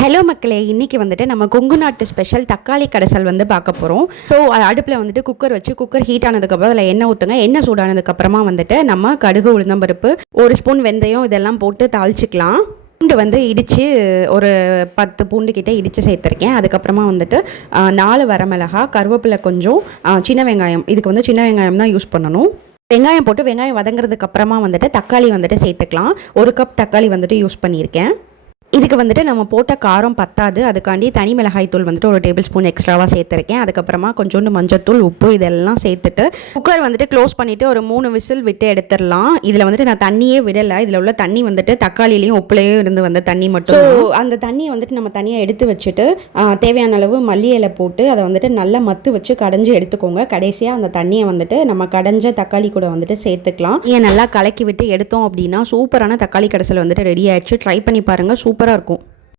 Hello மக்களே, இன்றைக்கி வந்துட்டு நம்ம கொங்கு நாட்டு ஸ்பெஷல் தக்காளி கடைசல் வந்து பார்க்க போகிறோம். ஸோ அடுப்பில் வந்துட்டு குக்கர் வச்சு குக்கர் ஹீட் ஆனதுக்கப்புறம் அதில் எண்ணெய் ஊற்றுங்க. எண்ணெய் சூடானதுக்கப்புறமா வந்துட்டு நம்ம கடுகு, உளுந்தம்பருப்பு, ஒரு ஸ்பூன் வெந்தயம் இதெல்லாம் போட்டு தாளிச்சிக்கலாம். பூண்டு வந்து இடித்து ஒரு 10 பூண்டு கிட்டே இடித்து சேர்த்துருக்கேன். அதுக்கப்புறமா வந்துட்டு 4 வரமிளகா, கருவேப்பிலை கொஞ்சம், சின்ன வெங்காயம். இதுக்கு வந்து சின்ன வெங்காயம் தான் யூஸ் பண்ணணும். வெங்காயம் போட்டு வெங்காயம் வதங்குறதுக்கு அப்புறமா வந்துட்டு தக்காளி வந்துட்டு சேர்த்துக்கலாம். 1 கப் தக்காளி வந்துட்டு யூஸ் பண்ணியிருக்கேன். இதுக்கு வந்துட்டு நம்ம போட்ட காரம் பத்தாது, அதுக்காண்டி தனி மிளகாய் தூள் வந்துட்டு 1 டேபிள் ஸ்பூன் எக்ஸ்ட்ராவாக சேர்த்துருக்கேன். அதுக்கப்புறமா கொஞ்சோண்டு மஞ்சத்தூள், உப்பு இதெல்லாம் சேர்த்துட்டு குக்கர் வந்துட்டு க்ளோஸ் பண்ணிவிட்டு ஒரு 3 விசில் விட்டு எடுத்துடலாம். இதில் வந்துட்டு நான் தண்ணியே விடலை. இதில் உள்ள தண்ணி வந்துட்டு தக்காளிலையும் உப்புலையும் இருந்து வந்த தண்ணி மட்டும். ஸோ அந்த தண்ணியை வந்துட்டு நம்ம தனியாக எடுத்து வச்சுட்டு தேவையான அளவு மல்லி இலை போட்டு அதை வந்துட்டு நல்லா மத்து வச்சு கடைஞ்சி எடுத்துக்கோங்க. கடைசியாக அந்த தண்ணியை வந்துட்டு நம்ம கடைஞ்ச தக்காளி கூட வந்துட்டு சேர்த்துக்கலாம். ஏன் நல்லா கலக்கி விட்டு எடுத்தோம் அப்படின்னா சூப்பரான தக்காளி கடைசல் வந்துட்டு ரெடி ஆயிடுச்சு. ட்ரை பண்ணி பாருங்கள், சூப்பராக இருக்கும்.